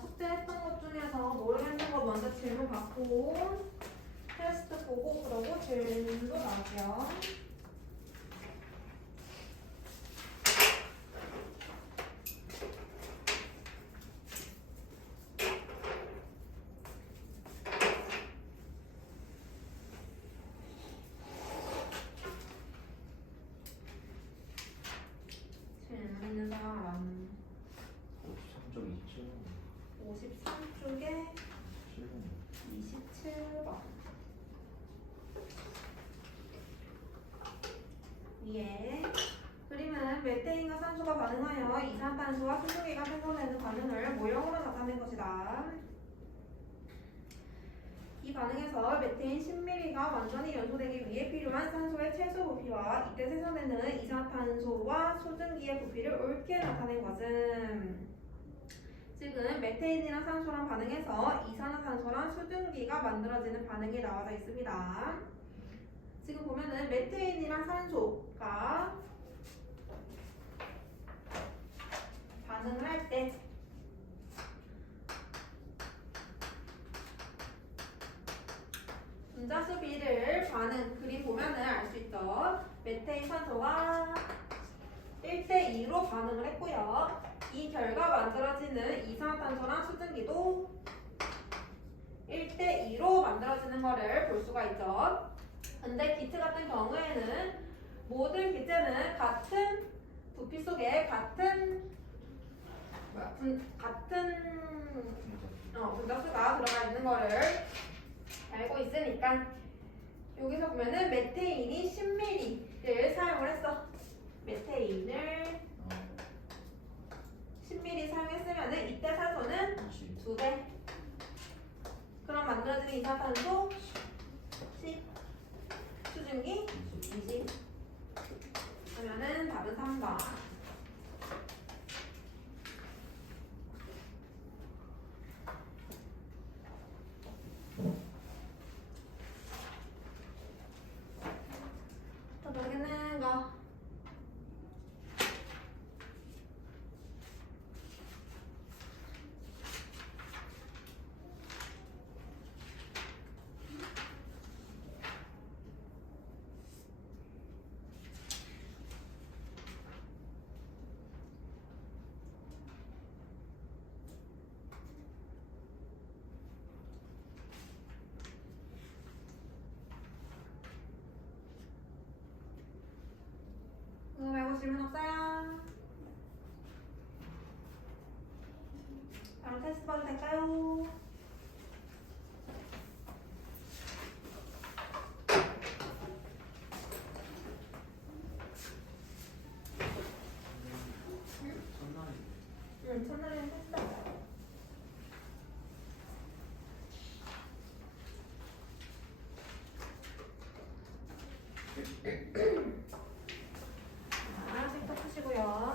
숙제했던 것 중에서 모르겠는 거 먼저 질문 받고 테스트 보고 그러고 질문도 나올게요. 질문 있는 사람 53.2죠. 53쪽에 27번 위에 그림은 메테인과 산소가 반응하여 이산화탄소와 수증기가 생성되는 반응을 모형으로 나타낸 것이다. 이 반응에서 메테인 10mg가 완전히 연소되기 위해 필요한 산소의 최소 부피와 이때 생성되는 이산화탄소와 수증기의 부피를 옳게 나타낸 것은 지금 메테인이랑 산소랑 반응해서 이산화탄소랑 수증기가 만들어지는 반응이 나와져 있습니다. 지금 보면은 메테인이랑 산소가 반응을 할 때 분자수 비를 반응 그림 보면은 알 수 있죠. 메테인 산소가 1대2로 반응을 했고요. 이 결과 만들어지는 이산화탄소랑 수증기도 1대2로 만들어지는 것을 볼 수가 있죠. 근데 기트 같은 경우에는 모든 기체는 같은 부피 속에 같은 분자수가 들어가 있는 거를 알고 있으니까 여기서 보면은 메테인이 10ml를 사용을 했어. 메테인을 10ml 사용했으면은 이때 산소는 2배. 그럼 만들어지는 이산화탄소 10, 수증기 20. 그러면은 답은 3번. 또 모르겠는 거. 그거 말고 질문 없어요? 바로 테스트 봐도 될까요? 응, 첫날에는 테스트 하자. 자, 책도 푸시고요.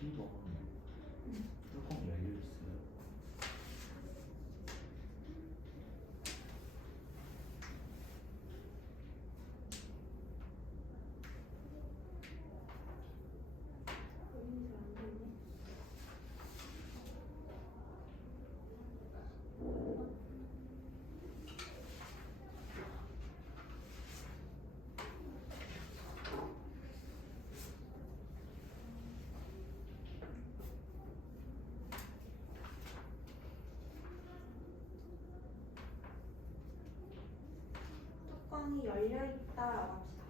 7번 뚜껑 열려 있어요. 뚜껑이 열려 있다라고 합시다.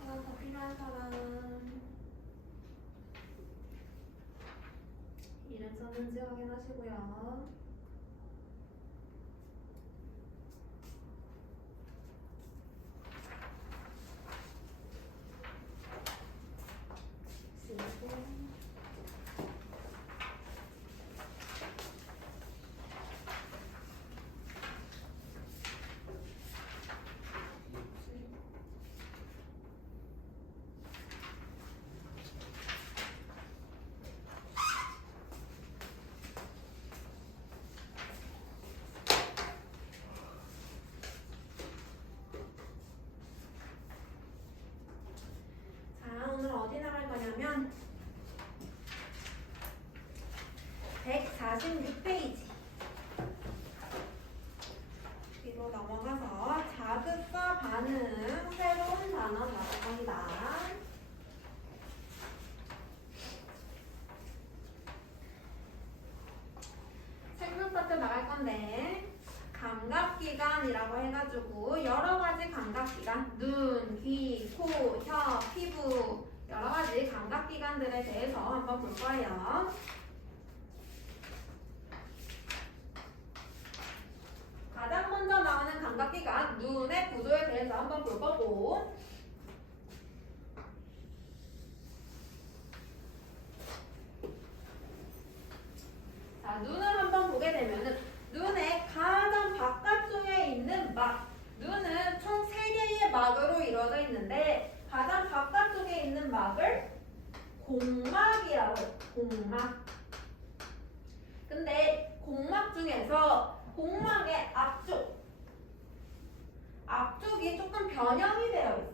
시간 더 필요한 사람 이름 썼는지 확인하시고요. 자, 오늘 어디 나갈 거냐면 146페이지 뒤로 넘어가서 자극과 반응 새로운 단어 나갈 겁니다. 생물 파트 나갈 건데 감각기관이라고 해가지고 여러가지 감각기관 눈, 귀, 코, 혀, 피부 여러가지 감각기관들에 대해서 한번 볼 거예요. 가장 먼저 나오는 감각기관 눈의 구조에 대해서 한번 볼 거고 자, 눈을 한번 보게 되면은 눈의 가장 바깥쪽에 있는 막 눈은 총 3개의 막으로 이루어져 있는데 가장 바깥쪽에 있는 막을 공막이라고 해요. 공막. 근데 공막 중에서 공막의 앞쪽이 조금 변형이 되어 있어.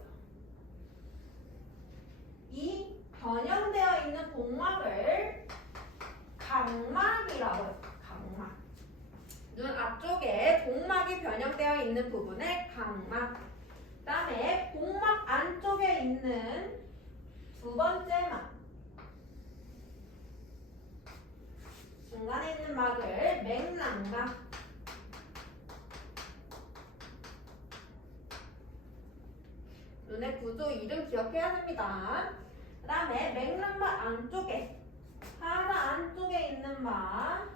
이 변형되어 있는 공막을 각막이라고 해요. 각막. 눈 앞쪽에 공막이 변형되어 있는 부분을 각막. 그 다음에 공막 안쪽에 있는 두 번째 막. 중간에 있는 막을 맥락막. 눈의 구조 이름 기억해야 됩니다. 그 다음에 맥락막 안쪽에 하나 안쪽에 있는 막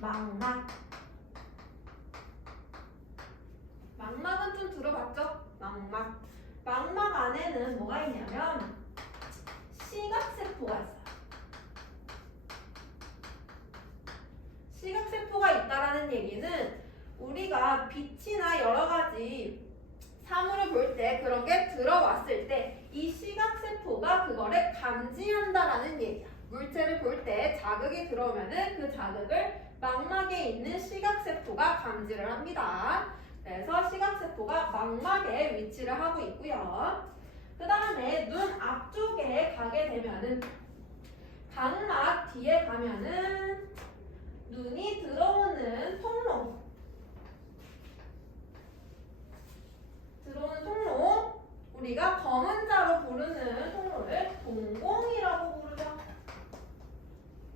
망막. 망막은 좀 들어봤죠? 망막. 망막 안에는 뭐가 있냐면 시각세포가 있어요. 시각세포가 있다라는 얘기는 우리가 빛이나 여러가지 사물을 볼 때 그런 게 들어왔을 때 이 시각세포가 그거를 감지한다라는 얘기야. 물체를 볼 때 자극이 들어오면은 그 자극을 망막에 있는 시각세포가 감지를 합니다. 그래서 시각세포가 망막에 위치를 하고 있고요. 그 다음에 눈 앞쪽에 가게 되면은 각막 뒤에 가면은 눈이 들어오는 통로. 들어오는 통로. 우리가 검은 자로 부르는 통로를 동공이라고 부르죠.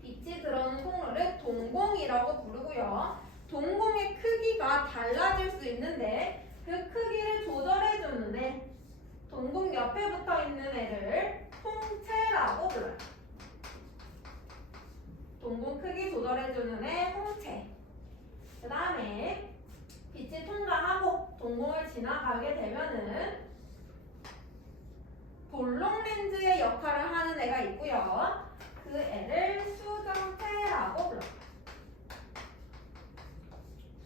빛이 들어오는 통로를 동공이라고 부르고요. 동공의 크기가 달라질 수 있는데 그 크기를 조절해주는 애, 동공 옆에 붙어 있는 애를 홍채라고 불러요. 동공 크기 조절해주는 애 홍채. 그 다음에 빛이 통과하고 동공을 지나가게 되면은 볼록 렌즈의 역할을 하는 애가 있고요. 그 애를 수정체라고 불러요.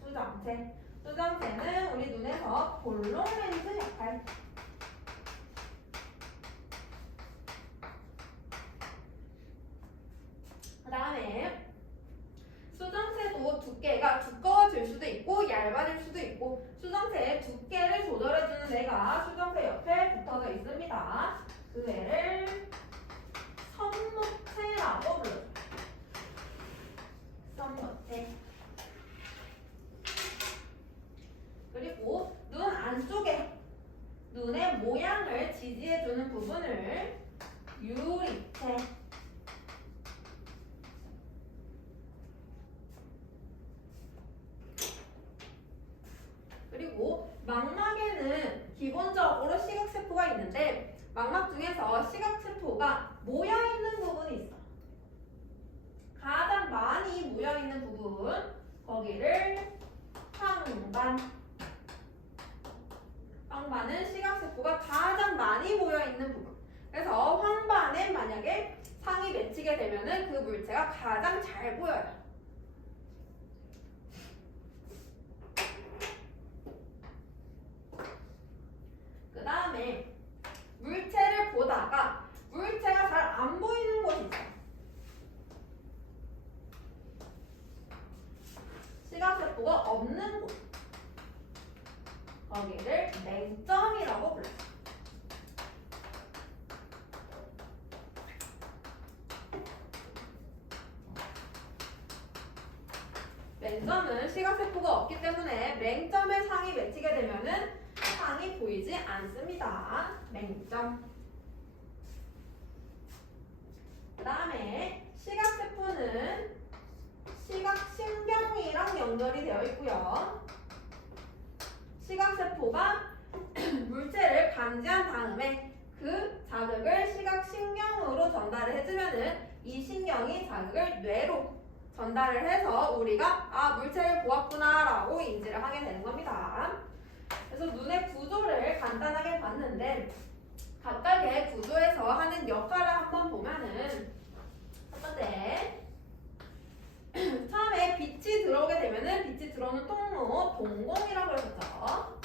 수정체. 수정체는 우리 눈에서 볼록 렌즈 역할. 그 다음에 수정체도 주어져 있습니다. 그 애를 선무체라고 불러요. 선무체. 그리고 눈 안쪽에 눈의 모양을 지지해주는 부분을 유리체. 그리고 망막에는 기본적으로 시각세포가 있는데 망막 중에서 시각세포가 모여있는 부분이 있어. 가장 많이 모여있는 부분, 거기를 황반. 황반은 시각세포가 가장 많이 모여있는 부분. 그래서 황반에 만약에 상이 맺히게 되면은 그 물체가 가장 잘 보여요. 그 다음에 물체를 보다가 물체가 잘 안 보이는 곳이 있어요. 시각세포가 없는 곳. 거기를 맹점이라고 불러요. 맹점은 시각세포가 없기 때문에 맹점에 상이 맺히게 되면은 상이 보이지 않습니다. 맹점. 그 다음에 시각세포는 시각신경이랑 연결이 되어 있고요. 시각세포가 물체를 감지한 다음에 그 자극을 시각신경으로 전달을 해주면은 이 신경이 자극을 뇌로 전달을 해서 우리가 아 물체를 보았구나 라고 인지를 하게 되는 겁니다. 그래서 눈의 구조를 간단하게 봤는데 각각의 구조에서 하는 역할을 한번 보면은 첫 번째 처음에 빛이 들어오게 되면은 빛이 들어오는 통로 동공이라고 했었죠.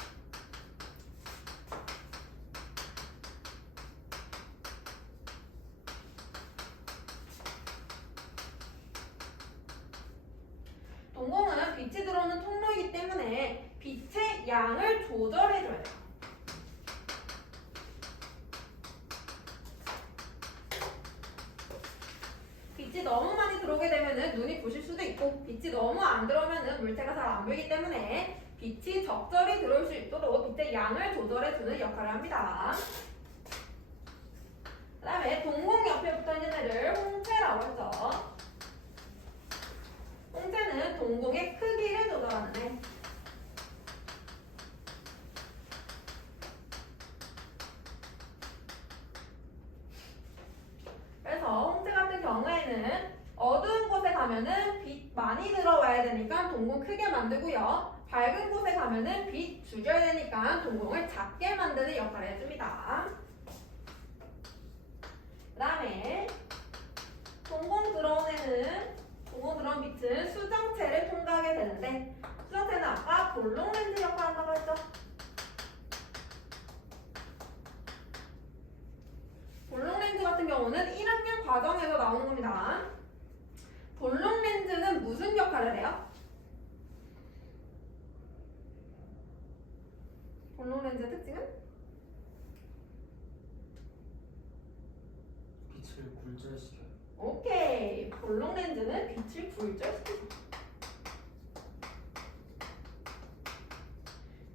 동공은 빛이 들어오는 통로이기 때문에 빛의 양을 조절해줘야 돼요. 빛이 너무 많이 들어오게 되면은 눈이 부실 수도 있고 빛이 너무 안 들어오면은 물체가 잘 안 보이기 때문에 빛이 적절히 들어올 수 있도록 빛의 양을 조절해주는 역할을 합니다. 그 다음에 동공 옆에 붙어있는 애를 홍채라고 했죠. 홍채는 동공의 크기를 조절하는 애. 그래서 홍채 같은 경우에는 어두운 곳에 가면은 빛 많이 들어와야 되니까 동공 크게 만들고요. 밝은 곳에 가면은 빛 줄여야 되니까 동공을 작게 만드는 역할을 해줍니다. 그 다음에 동공 들어온 빛은 수정체를 통과하게 되는데 수정체는 아까 볼록 렌즈 역할을 한다고 했죠. 볼록 렌즈 같은 경우는 1학년 과정에서 나오는 겁니다. 볼록 렌즈는 무슨 역할을 해요? 볼록 렌즈의 특징은? 빛을 굴절시켜요. 오케이. 볼록 렌즈는 빛을 굴절시키죠.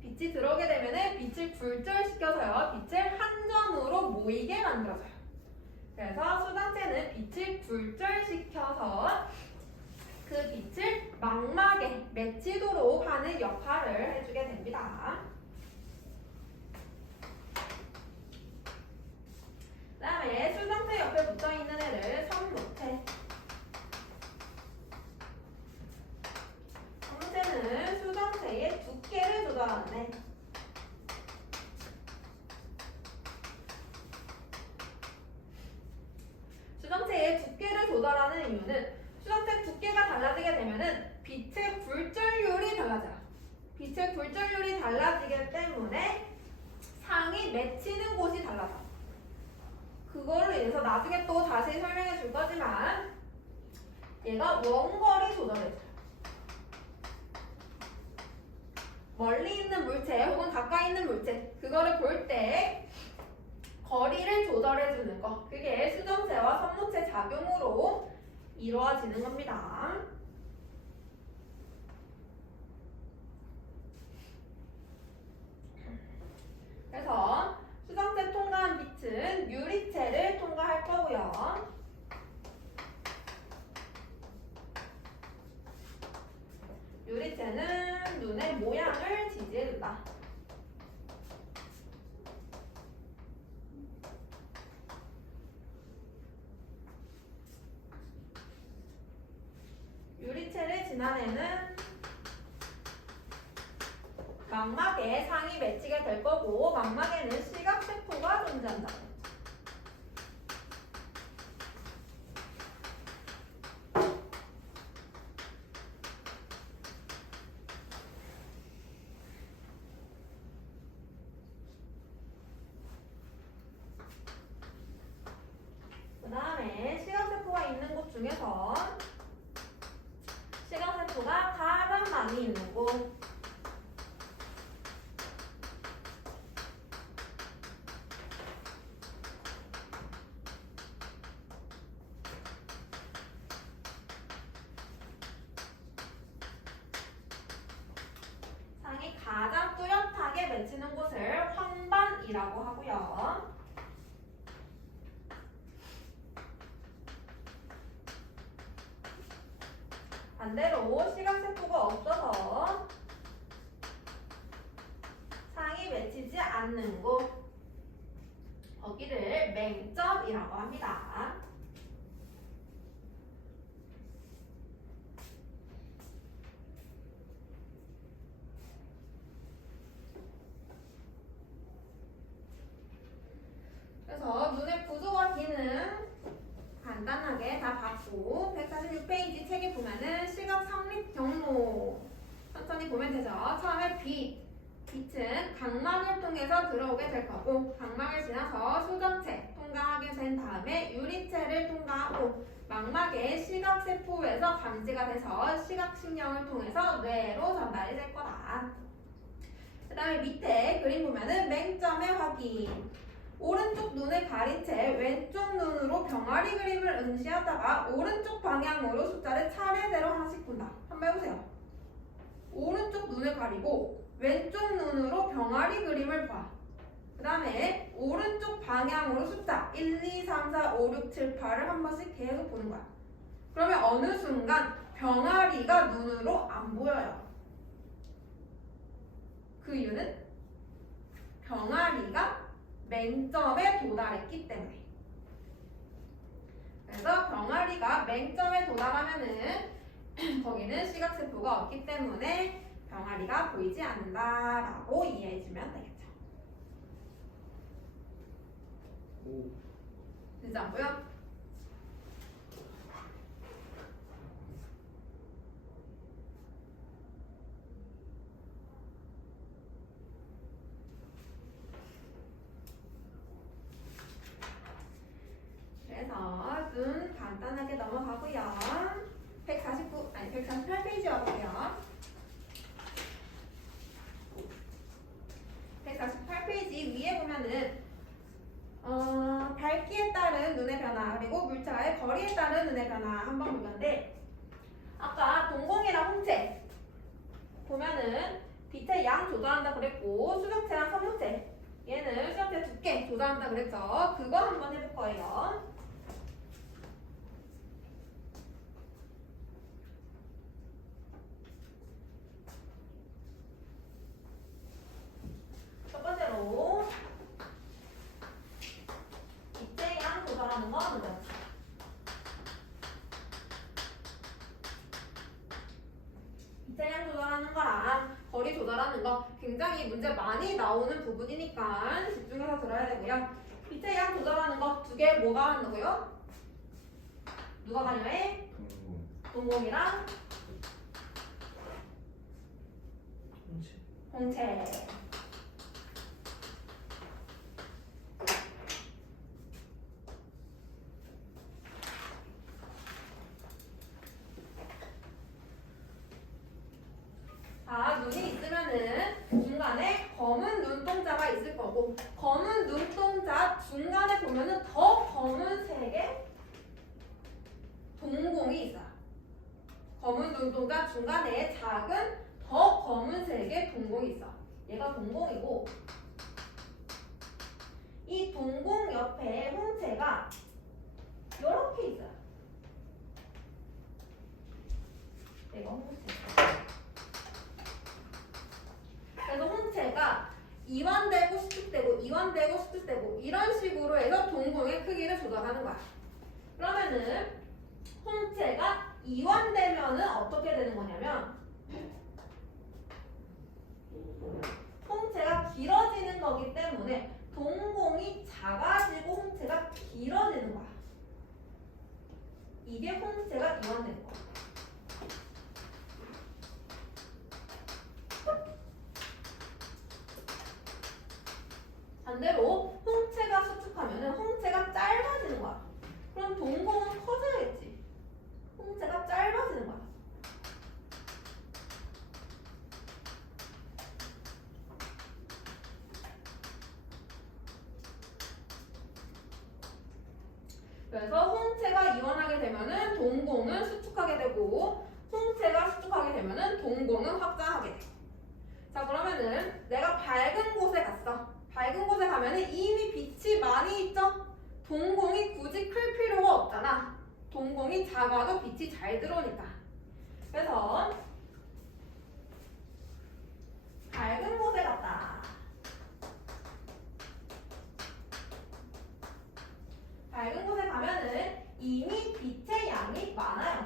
빛이 들어오게 되면은 빛을 굴절시켜서요. 빛을 한 점으로 모이게 만들어줘요. 그래서 수정체는 빛을 굴절시켜서 그 빛을 망막에 맺히도록 하는 역할을 해주게 됩니다. 그 다음에 수정체 옆에 붙어있는 애를 선무체. 선무체는 수정체의 두께를 조절하는 애. 수정체의 두께를 조절하는 이유는 수정체 두께가 달라지게 되면은 빛의 굴절률이 달라져요. 빛의 굴절률이 달라지기 때문에 상이 맺히는 곳이 달라져. 그거로 인해서 나중에 또 다시 설명해 줄 거지만 얘가 원거리 조절해줘요. 멀리 있는 물체 혹은 가까이 있는 물체 그거를 볼 때 거리를 조절해주는 거. 그게 수정체와 선모체 작용으로 이루어지는 겁니다. 그래서 수정체 통과한 빛은 유리체를 통과할 거고요. 유리체는 눈의 모양을 지지해준다. 유리체를 지나내는 망막에 상이 맺히게 될 거고 망막에는 시각세포가 존재한다. 그 다음에 시각세포가 있는 곳 중에서 시각세포가 가장 많이 있는 곳 상이 가장 뚜렷하게 맺히는 곳을 황반이라고 하고요. 반대로 시각세포가 없어서 상이 맺히지 않는 곳 거기를 맹점이라고 합니다. 그래서 눈의 구조와 기능 간단하게 다 봤고 146페이지 책에 보면은 시각 상립 경로 천천히 보면 되죠. 처음에 빛은 각막을 통해서 들어오게 될 거고 각막을 지나서 수정체 통과하게 된 다음에 유리체를 통과하고 망막의 시각세포에서 감지가 돼서 시각신경을 통해서 뇌로 전달이 될 거다. 그 다음에 밑에 그림 보면은 맹점의 확인. 오른쪽 눈을 가린 채 왼쪽 눈으로 병아리 그림을 응시하다가 오른쪽 방향으로 숫자를 차례대로 하나씩 푼다. 한번 해보세요. 오른쪽 눈을 가리고 왼쪽 눈으로 병아리 그림을 봐. 그 다음에 오른쪽 방향으로 숫자 1, 2, 3, 4, 5, 6, 7, 8을 한 번씩 계속 보는 거야. 그러면 어느 순간 병아리가 눈으로 안 보여요. 그 이유는 병아리가 맹점에 도달했기 때문에. 그래서 병아리가 맹점에 도달하면은 거기는 시각세포가 없기 때문에 병아리가 보이지 않는다라고 이해해주면 되겠죠. 오. 되지 않고요? 그래서 눈 간단하게 넘어가고요. 148페이지 와볼게요. 148페이지 위에 보면은 밝기에 따른 눈의 변화 그리고 물체와의 거리에 따른 눈의 변화 한번 볼 건데 아까 동공이랑 홍채 보면은 빛의 양 조절한다 그랬고 수정체랑 선무체 얘는 수정체 두께 조절한다 그랬죠. 그거 한번 해볼 거예요. 첫 번째로 빛의 양 조절하는 거 먼저. 빛의 양 조절하는 거랑 거리 조절하는 거 굉장히 문제 많이 나오는 부분이니까 집중해서 들어야 되고요. 빛의 양 조절하는 거 두 개 뭐가 한다고요? 누가 관여해? 동공이랑 홍채. 자, 눈이 있으면은 중간에 검은 눈동자가 있을 거고 검은 눈동자 중간에 보면은 더 검은색의 동공이 있어요. 검은 눈동자 중간에 작은 더 검은색의 동공이 있어. 얘가 동공이고 이 동공 옆에 홍채가 이렇게 있어요. 이거 홍채. 그래서 홍채가 이완되고 수축되고 이완되고 수축되고 이런 식으로 해서 동공의 크기를 조절하는 거야. 그러면은 홍채가 이완되면은 어떻게 되는 거냐면 홍채가 길어지는 거기 때문에 동공이 작아지고 홍채가 길어지는 거야. 이게 홍채가 이완되는 거야. 반대로 홍채가 수축하면은 홍채가 짧아지는 거야. 그럼 동공은 커져야겠지. 홍채가 짧아지는 거야. 그래서 홍채가 이완하게 되면은 동공은 수축하게 되고 홍채가 수축하게 되면은 동공은 확장하게 돼. 자, 그러면은 내가 밝은 곳에 갔어. 밝은 곳에 가면은 이미 빛이 많이 있죠? 동공이 굳이 클 필요가 없잖아. 동공이 작아도 빛이 잘 들어오니까. 그래서 밝은 곳에 갔다. 밝은 곳에 가면은 이미 빛의 양이 많아요.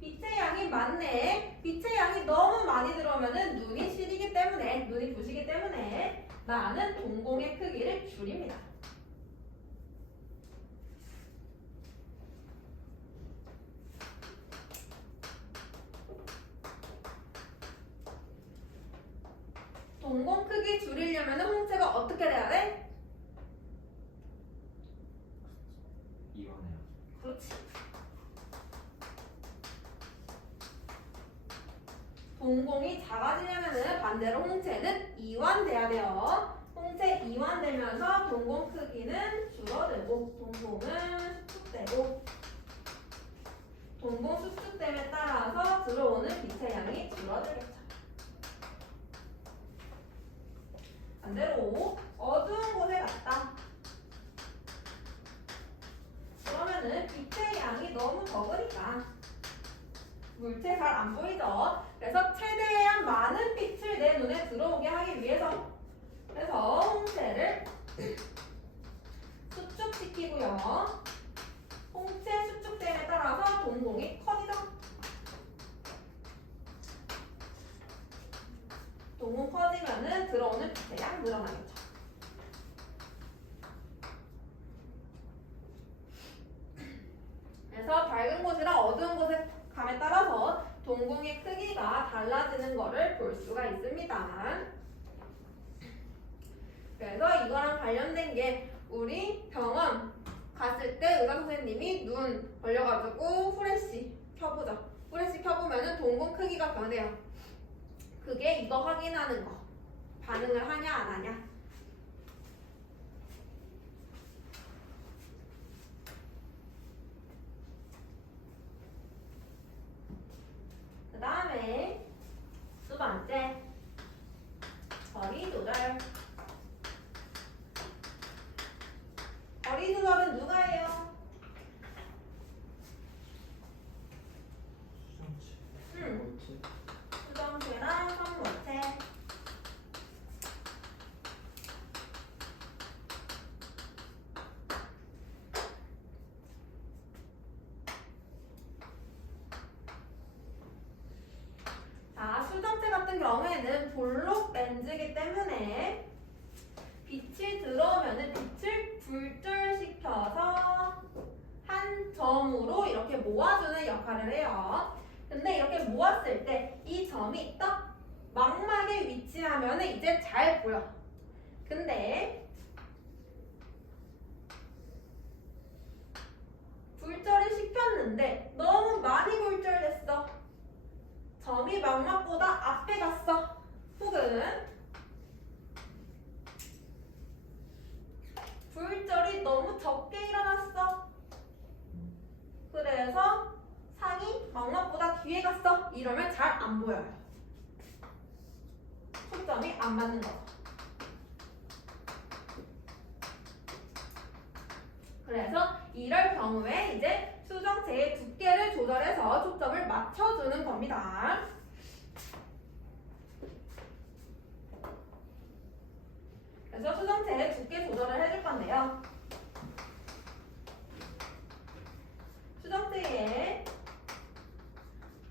빛의 양이 많네. 빛의 양이 너무 많이 들어오면은 눈이 시리기 때문에, 눈이 부시기 때문에 나는 동공의 크기를 줄입니다. 동공 크기 줄이려면 홍채가 어떻게 돼야 돼? 이완해요. 그렇지. 동공이 작아지려면 반대로 홍채는 이완돼야 돼요. 홍채 이완되면서 동공 크기는 줄어들고 동공은 수축되고 동공 수축됨에 따라서 들어오는 빛의 양이 줄어들겠죠. 반대로 어두운 곳에 갔다. 그러면은 빛의 양이 너무 적으니까 물체 잘 안 보이죠? 그래서 최대한 많은 빛을 내 눈에 들어오게 하기 위해서 그래서 홍채를 수축시키고요. 홍채 수축됨에 따라서 동공이 커지죠? 동공 커지면은 들어오는 빛의 양 늘어나겠죠. 그래서 밝은 곳이랑 어두운 곳에 감에 따라서 동공의 크기가 달라지는 것을 볼 수가 있습니다. 그래서 이거랑 관련된 게 우리 병원 갔을 때 의사 선생님이 눈 걸려가지고 후레쉬 켜보자. 후레쉬 켜보면은 동공 크기가 변해요. 그게 이거 확인하는 거. 반응을 하냐 안 하냐. 그 다음에 두 번째 거리 조절. 거리 조절은 누가 해요? 수정치. 수정체랑 성모체. 자, 수정체 같은 경우에는 볼록 렌즈이기 때문에 빛이 들어오면은 빛을 불절시켜서 한 점으로 이렇게 모아주는 역할을 해요. 근데 이렇게 모았을 때 이 점이 딱 망막에 위치하면 이제 잘 보여. 근데 불절을 시켰는데 너무 많이 불절됐어. 점이 망막보다 앞에 갔어. 혹은 안 보여요. 초점이 안 맞는 거죠. 그래서 이럴 경우에 이제 수정체의 두께를 조절해서 초점을 맞춰주는 겁니다. 그래서 수정체의 두께 조절을 해줄 건데요. 수정체의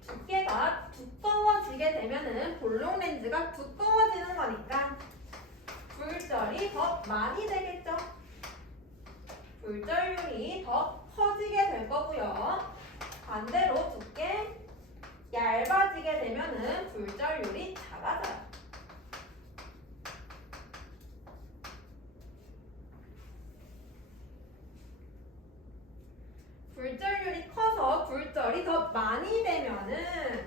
두께가 두꺼워지게 되면은 볼록 렌즈가 두꺼워지는 거니까 굴절이 더 많이 되겠죠. 굴절률이 더 커지게 될 거고요. 반대로 두께 얇아지게 되면은 굴절률이 작아져요. 굴절률이 커서 굴절이 더 많이 되면은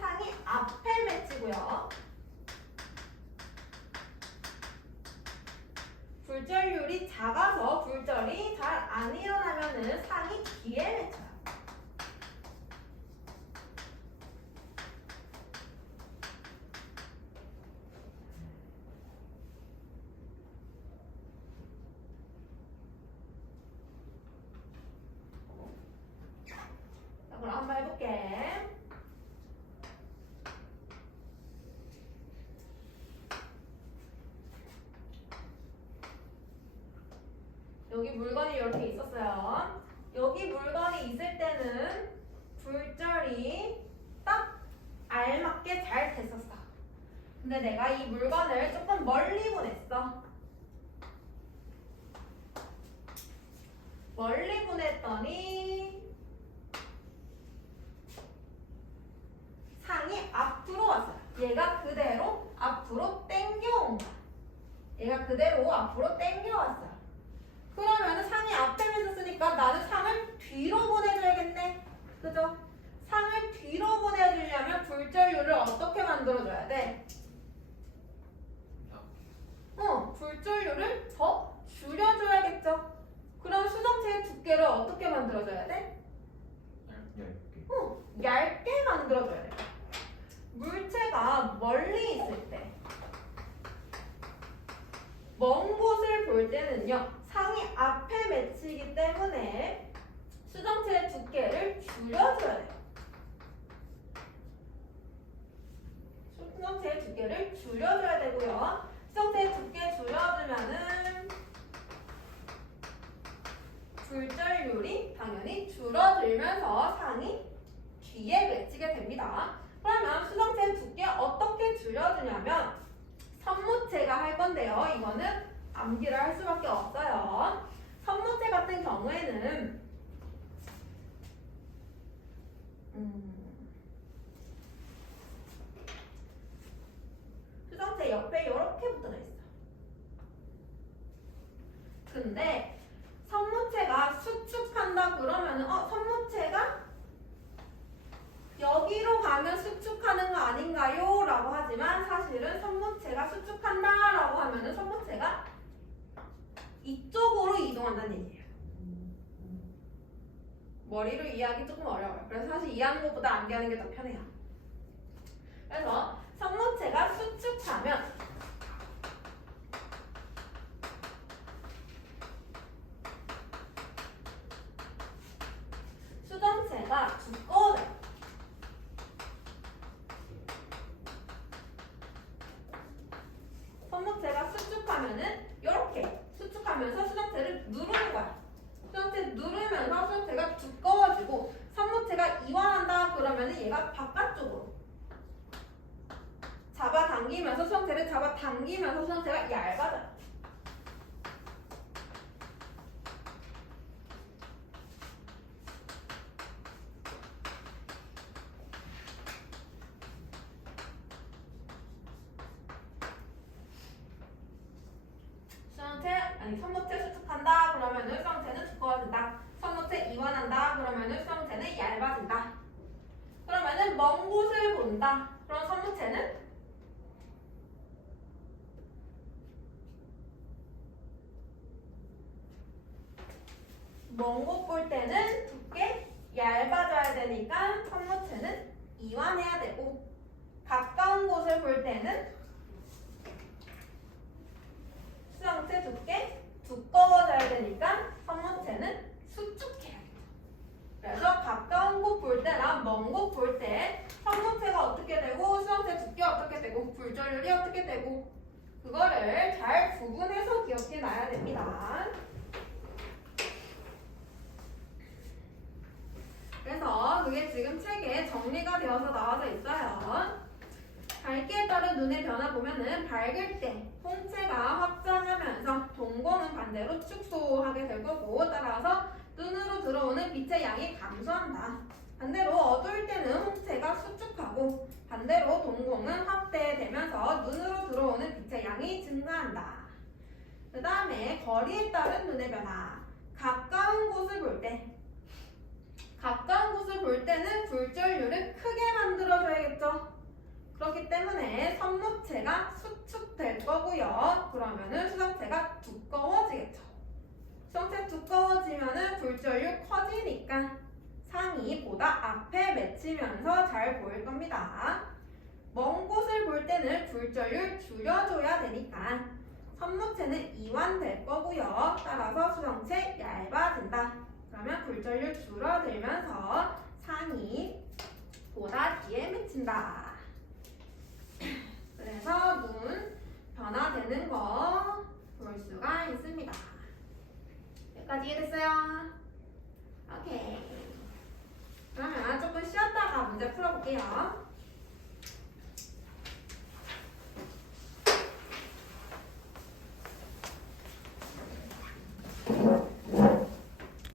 상이 앞에 맺히고요. 굴절률이 작아서 굴절이 잘 안 일어나면은 상이 뒤에 맺혀요. 자, 그럼 한번 해볼게. 여기 물건이 이렇게 있었어요. 여기 물건이 있을 때는 굴절이 딱 알맞게 잘 됐었어. 근데 내가 이 물건을 조금 멀리 보냈어. 멀리 보냈더니 상이 앞으로 왔어요. 얘가 그대로 앞으로 당겨온 거야. 얘가 그대로 앞으로 당겨왔어요. 그러면 상이 앞에 맺었으니까 나는 상을 뒤로 보내줘야겠네. 그죠? 상을 뒤로 보내주려면 굴절률을 어떻게 만들어줘야 돼? 굴절률을 더 줄여줘야겠죠. 그럼 수정체의 두께를 어떻게 만들어줘야 돼? 얇게 만들어줘야 돼. 물체가 멀리 있을 때, 먼 곳을 볼 때는요, 상이 앞에 맺히기 때문에 수정체의 두께를 줄여줘야 돼요. 수정체의 두께를 줄여줘야 되고요. 수정체의 두께 줄여주면은 굴절률이 당연히 줄어들면서 상이 뒤에 맺히게 됩니다. 그러면 수정체의 두께 어떻게 줄여주냐면 선무체가 할 건데요. 이거는 암기를 할 수밖에 없어요. 선무체 같은 경우에는 수정체 옆에 이렇게 붙어져 있어. 근데 선무체가 수축한다 그러면은 선무체가 여기로 가면 수축하는 거 아닌가요? 라고 하지만 사실은 선무체가 수축한다 라고 하면은 선무체가 이쪽으로 이동한다는 얘기예요. 머리로 이해하기 조금 어려워요. 그래서 사실 이해하는 것보다 암기하는 게 더 편해요. 그래서 선무체가 수축하면 수정체가 두꺼워져요. 선무체가 수축하면은 이렇게 수축하면서 수정체를 누르는 거야. 수정체 누르면서 수정체가 두꺼워지고 선무체가 이완한다 그러면은 얘가 바깥쪽으로 잡아당기면서 수정체를 잡아당기면서 수정체가 얇아져요. 선무체 수축한다 그러면은 수정체는 두꺼워진다. 선무체 이완한다 그러면은 수정체는 얇아진다. 그러면은 먼 곳을 본다. 그럼 선무체는 먼 곳 볼 때는 두께 얇아져야 되니까 선모체는 이완해야 되고 가까운 곳을 볼 때는 수정체 두께 두꺼워져야 되니까 선모체는 수축해야 돼요. 그래서 가까운 곳 볼 때랑 먼 곳 볼 때 선모체가 어떻게 되고 수정체 두께가 어떻게 되고 굴절률이 어떻게 되고 그거를 잘 구분해서 기억해 놔야 됩니다. 그래서 그게 지금 책에 정리가 되어서 나와져 있어요. 밝기에 따른 눈의 변화 보면은 밝을 때 홍채가 확장하면서 동공은 반대로 축소하게 될 거고 따라서 눈으로 들어오는 빛의 양이 감소한다. 반대로 어두울 때는 홍채가 수축하고 반대로 동공은 확대되면서 눈으로 들어오는 빛의 양이 증가한다. 그 다음에 거리에 따른 눈의 변화. 가까운 곳을 볼 때는 굴절률을 크게 만들어줘야겠죠. 그렇기 때문에 선모체가 수축될 거고요. 그러면은 수정체가 두꺼워지겠죠. 수정체 두꺼워지면은 굴절률 커지니까 상이 보다 앞에 맺히면서 잘 보일 겁니다. 먼 곳을 볼 때는 굴절률 줄여줘야 되니까 선모체는 이완될 거고요. 따라서 수정체 얇아진다. 그러면 굴절률 줄어들면서 상이 보다 뒤에 맺힌다. 그래서 눈 변화되는 거 볼 수가 있습니다. 여기까지 이해됐어요? 오케이. 그러면 조금 쉬었다가 문제 풀어볼게요.